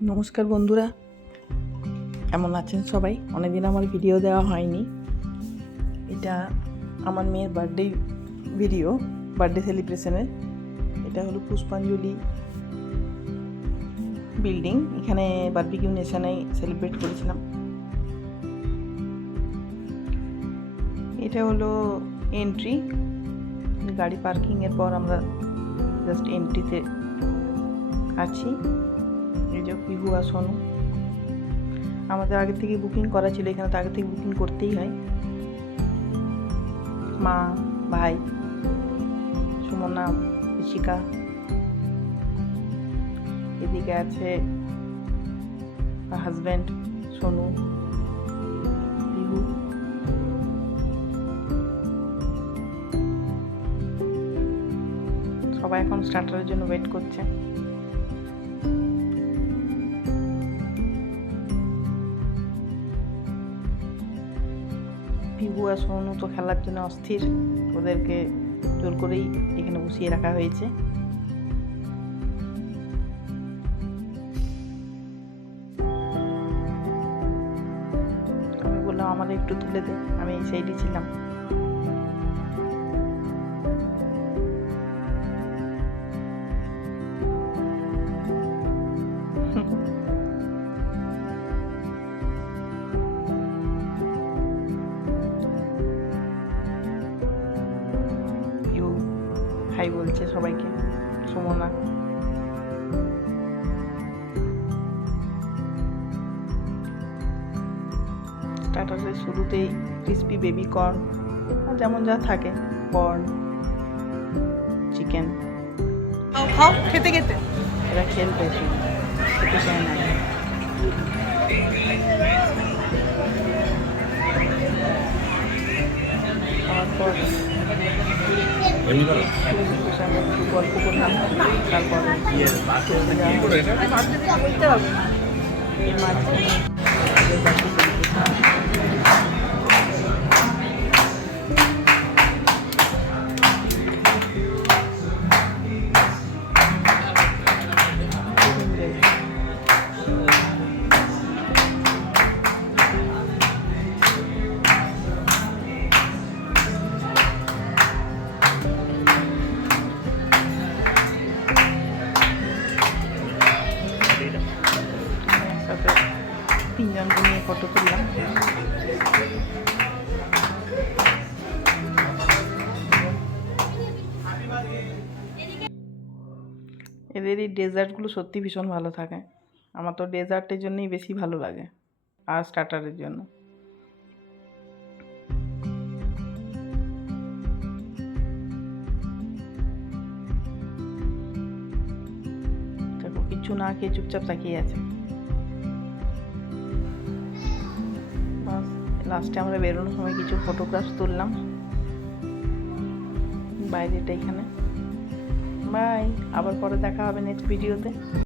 নমস্কার বন্ধুরা, কেমন আছেন সবাই? অনেকদিন আমার ভিডিও দেওয়া হয়নি। এটা আমার মেয়ের বার্থডে সেলিব্রেশনের। এটা হলো পুষ্পাঞ্জলি বিল্ডিং। এখানে বারবিকিউ নেশনে সেলিব্রেট করেছিলাম। এটা হলো এন্ট্রি। গাড়ি পার্কিংয়ের পর আমরা জাস্ট এন্ট্রিতে আছি। এই যে পিহু আর সোনু। আমাদের আগে থেকে বুকিং করা ছিল, এখানে তো আগে থেকে বুকিং করতেই হয়। মা, ভাই, সুমনা, ঋষিকা, এদিকে আছে হাজব্যান্ড সোনু, পিহু। সবাই এখন স্টার্টারের জন্য ওয়েট করছে। পিহু আর সোনু তো খেলার জন্য অস্থির, ওদেরকে জোর করেই এখানে বসিয়ে রাখা হয়েছে। আমি বললাম আমাদের একটু তুলে দে, আমি এই সাইডে ছিলাম। হাই বলছে সবাইকে, সুমনা। স্টার্টারের শুরুতেই ক্রিসপি বেবি কর্ন, যেমন যা থাকে, কর্ন, চিকেন। খাও খেতে খেতে। এরা খেলবে, খেতে চায় না। খাওয়ার পর গল্প করলাম। তারপর এর মাঝখানে তিনজনকে নিয়ে ফটো তুললাম। এদের এই ডেজার্টগুলো সত্যি ভীষণ ভালো থাকে। আমার তো ডেজার্টের জন্যই বেশি ভালো লাগে, আর স্টার্টারের জন্য। দেখো, কিছু না খেয়ে চুপচাপ তাকিয়ে আছে। লাস্টে আমরা বেরোনোর সময় কিছু ফটোগ্রাফস তুললাম বাইরেটা এখানে। বাই, আবার পরে দেখা হবে নেক্সট ভিডিওতে।